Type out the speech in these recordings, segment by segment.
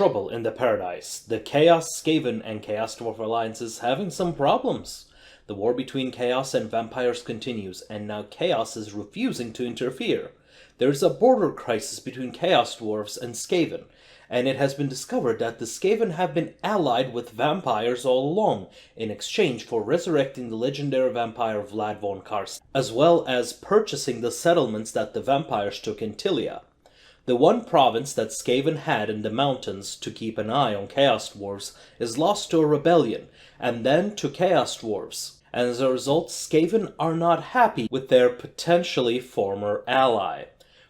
trouble in the Paradise. The Chaos Skaven and Chaos Dwarf Alliance is having some problems. The war between Chaos and vampires continues, and now Chaos is refusing to interfere. There's a border crisis between Chaos Dwarves and Skaven, and it has been discovered that the Skaven have been allied with vampires all along, in exchange for resurrecting the legendary vampire Vlad von Kars, as well as purchasing the settlements that the vampires took in Tilia. The one province that Skaven had in the mountains to keep an eye on Chaos Dwarves is lost to a rebellion, and then to Chaos Dwarves. And as a result, Skaven are not happy with their potentially former ally.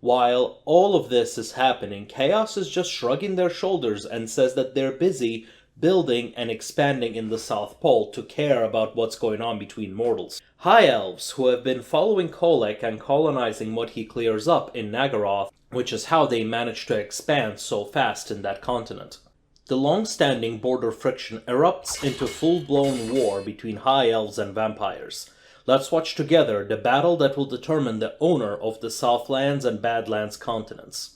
While all of this is happening, Chaos is just shrugging their shoulders and says that they're busy building and expanding in the South Pole to care about what's going on between mortals. High Elves, who have been following Kolek and colonizing what he clears up in Nagaroth, which is how they managed to expand so fast in that continent. The long-standing border friction erupts into full-blown war between High Elves and vampires. Let's watch together the battle that will determine the owner of the Southlands and Badlands continents.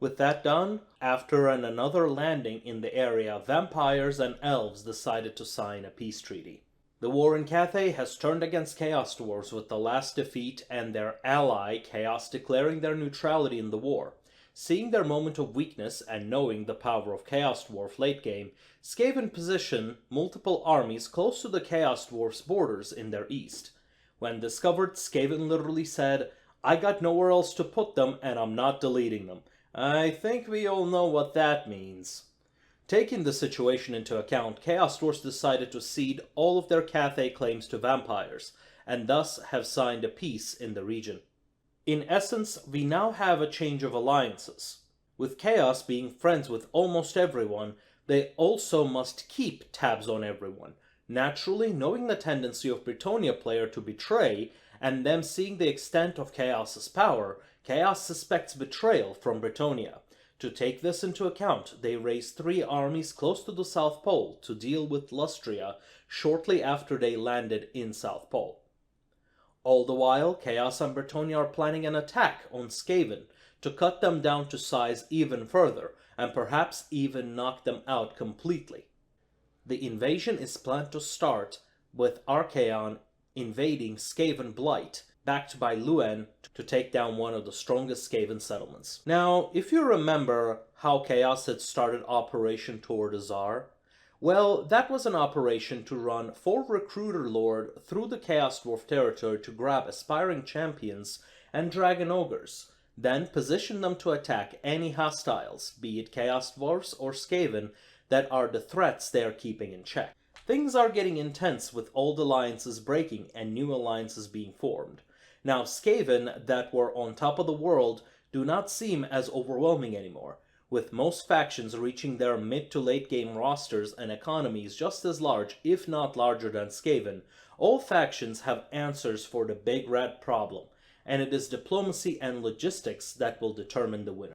With that done, after another landing in the area, vampires and elves decided to sign a peace treaty. The war in Cathay has turned against Chaos Dwarves with the last defeat and their ally, Chaos, declaring their neutrality in the war. Seeing their moment of weakness and knowing the power of Chaos Dwarf late game, Skaven position multiple armies close to the Chaos Dwarfs' borders in their east. When discovered, Skaven literally said, "I got nowhere else to put them and I'm not deleting them." I think we all know what that means. Taking the situation into account, Chaos Dwarfs decided to cede all of their Cathay claims to vampires, and thus have signed a peace in the region. In essence, we now have a change of alliances. With Chaos being friends with almost everyone, they also must keep tabs on everyone. Naturally, knowing the tendency of Bretonnia player to betray, and them seeing the extent of Chaos's power, Chaos suspects betrayal from Bretonnia. To take this into account, they raised 3 armies close to the South Pole to deal with Lustria shortly after they landed in South Pole. All the while, Chaos and Bretonnia are planning an attack on Skaven to cut them down to size even further, and perhaps even knock them out completely. The invasion is planned to start with Archaon invading Skaven Blight, backed by Luen, to take down one of the strongest Skaven settlements. Now, if you remember how Chaos had started Operation Tour de Tsar, well, that was an operation to run 4 Recruiter Lord through the Chaos Dwarf territory to grab aspiring champions and dragon ogres, then position them to attack any hostiles, be it Chaos Dwarfs or Skaven, that are the threats they are keeping in check. Things are getting intense with old alliances breaking and new alliances being formed. Now, Skaven that were on top of the world do not seem as overwhelming anymore, with most factions reaching their mid to late game rosters and economies just as large, if not larger than Skaven. All factions have answers for the big red problem, and it is diplomacy and logistics that will determine the winner.